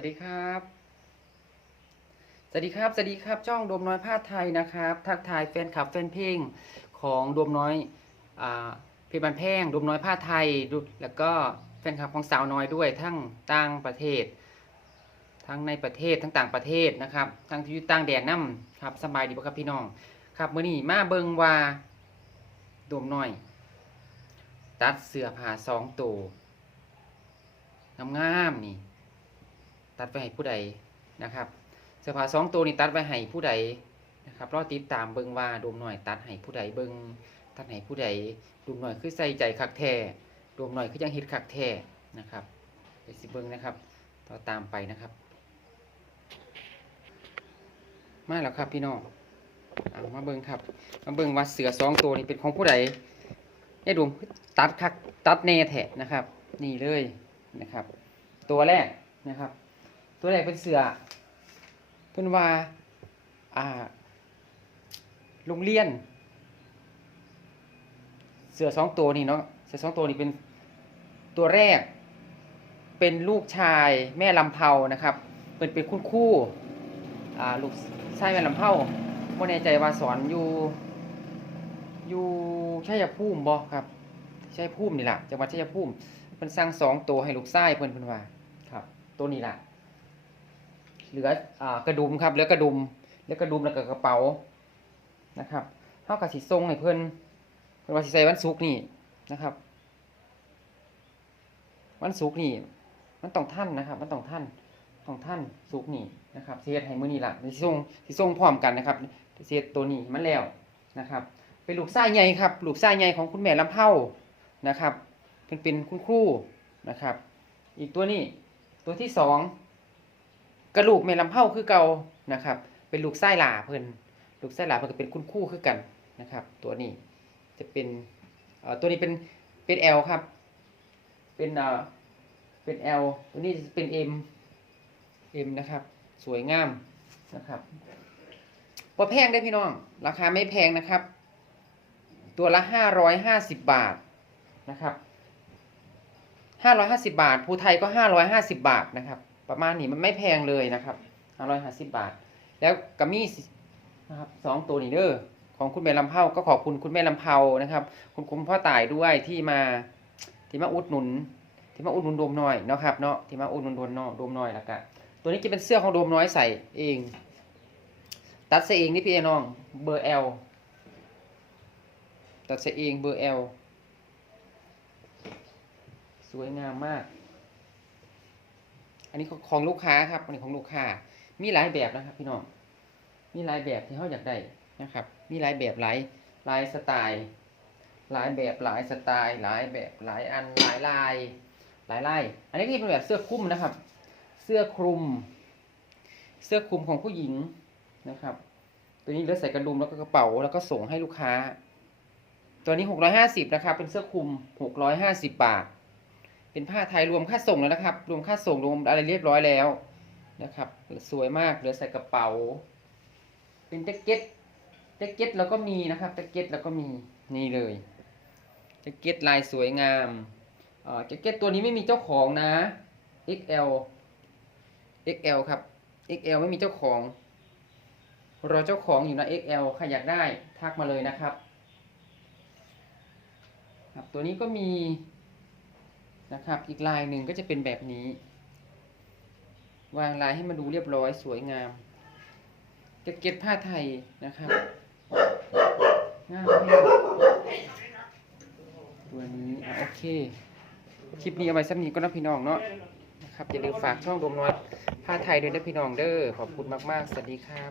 วัสดีครับ สวัสดีครับ สวัสดีครับช่องดมน้อยผ้าไทยนะครับ ทักทายแฟนคลับแฟนเพลงของดมน้อยอ่าเพลงบันแพงดมน้อยผ้าไทย แล้วก็แฟนคลับของสาวน้อยด้วยทั้งต่างประเทศ ทั้งในประเทศทั้งต่างประเทศนะครับ ทั้งที่อยู่ต่างแดนน้ำครับสบายดีปะครับพี่น้อง ครับเมื้อนี้มาเบิงว่าดมน้อย ตัดเสื้อผ้าสองตัวงามๆนี่ ตัดไปให้ผู้ใดนะครับเสื้อผ้าสองตัวนี้ตัดไปให้ผู้ใดนะครับรอติดตามเบิ่งว่าดมหน่อย ตัดให้ผู้ใดเบิ่งตัดให้ผู้ใดดมหน่อยคือใส่ใจคักแท้ดมหน่อยคือยังเฮ็ดคักแท้นะครับไปสิเบิ่งนะครับต่อตามไปนะครับ มาแล้วครับพี่น้องเอามาเบิ่งครับ มาเบิ่งว่าเสือสองตัวนี้เป็นของผู้ใดไอ้ดมตัดคักตัดแน่แท้นะครับ นี่เลยนะครับ ตัวแรกนะครับ ตัวแรกเป็นเสือเพิ่นว่าอ่าโรงเรียน เสือสองตัวนี่เนาะเสือสองตัวนี่เป็นตัวแรก เป็นลูกชายแม่ลำเผานะครับเป็นเป็นคุณคู่อ่าลูกชายแม่ลำเผาไม่แน่ใจว่าสอนอยู่อยู่ชัยภูมิบ่ครับชัยภูมินี่แหละจังหวัดชัยภูมิเพิ่นสร้างสองตัวให้ลูกชายเพิ่นเพิ่นว่าครับ ตัวนี้แหละ เหลืออ่ากระดุมครับเหลือกระดุมเหลือกระดุมแล้วก็กระเป๋านะครับเท่ากับสีทรงให้เพิ่อนเพิ่นว่าสิใส่วันศุกนี่นะครับ วันศุกนี่ มันต้องท่านนะครับ มันต้องท่านต้องท่านศุกนี่นะครับเฮ็ดให้มือนี้ล่ะสิส่งสิส่งพร้อมกันนะครับเฮ็ดตัวนี้มันแล้วนะครับ เป็นลูกชายใหญ่ครับลูกชายใหญ่ของคุณแม่ลำเผานะครับเพิ่นเป็นคุณครูนะครับ อีกตัวนี้ตัวที่สอง กระลูกแม่ลำเผาคือเก่านะครับ เป็นลูกไส้หลาเพิ่นลูกไส้หลาเพิ่นก็เป็นคุณคู่คือกันนะครับ ตัวนี้จะเป็นเอ่อตัวนี้เป็นเป็น L ครับ เป็นเอ่อเป็น L ตัวนี้จะเป็น M M นะครับ สวยงามนะครับพอแพงได้พี่น้อง ราคาไม่แพงนะครับ ตัวละห้าร้อยห้าสิบบาทนะครับห้าร้อยห้าสิบาท ภูไทยก็ห้าร้อยห้าสิบาทนะครับ ประมาณนี้มันไม่แพงเลยนะครับห้าร้อยห้าสิบาท แล้วกัมมี่นะครับสองตัวนี้เด้อของคุณแม่ลำเผาก็ขอบคุณคุณแม่ลำเผานะครับ คุณคุณพ่อต่ายด้วยที่มาที่มาอุดหนุน ที่มาอุดหนุนโดมน้อยเนาะครับเนาะที่มาอุดหนุนโดมน้อยโดมน้อยแล้วกันตัวนี้จะเป็นเสื้อของโดมน้อยใส่เอง ตัดใส่เองนี่พี่น้องเบอร์ L ตัดใส่เองเบอร์ L สวยงามมาก อันนี้ของลูกค้าครับ อันนี้ของลูกค้า มีหลายแบบนะครับ พี่น้อง มีหลายแบบที่เขาอยากได้นะครับ มีหลายแบบหลายหลายสไตล์ หลายแบบหลายสไตล์ หลายแบบหลายอันหลายลาย หลายลาย อันนี้ก็เป็นแบบเสื้อคลุมนะครับ เสื้อคลุม เสื้อคลุมของผู้หญิงนะครับ ตัวนี้เลือใส่กระดุมแล้วก็กระเป๋าแล้วก็ส่งให้ลูกค้า ตัวนี้หกร้อยห้าสิบนะครับ เป็นเสื้อคลุมหกร้อยห้าสิบบาท เป็นผ้าไทยรวมค่าส่งแล้วนะครับ รวมค่าส่งรวมอะไรเรียบร้อยแล้วนะครับ สวยมากเหลือใส่กระเป๋า เป็นแจ็คเก็ตแจ็คเก็ตเราก็มีนะครับแจ็คเก็ตเราก็มีนี่เลยแจ็คเก็ตลายสวยงามอ่อแจ็คเก็ตตัวนี้ไม่มีเจ้าของนะ XL XL ครับ XL ไม่มีเจ้าของ รอเจ้าของอยู่นะ XL ใครอยากได้ทักมาเลยนะครับ ครับ ตัวนี้ก็มี นะครับ อีกลายหนึ่งก็จะเป็นแบบนี้ วางลายให้มันดูเรียบร้อยสวยงามแจ็คเก็ตผ้าไทยนะครับงามมากตัวนี้อะโอเค คลิปนี้เอาไว้สักนี้ก็นะพี่น้องเนาะนะครับอย่าลืมฝากช่องดมน้อยผ้าไทยด้วยนะพี่น้องเด้อขอบคุณมากๆ สวัสดีครับ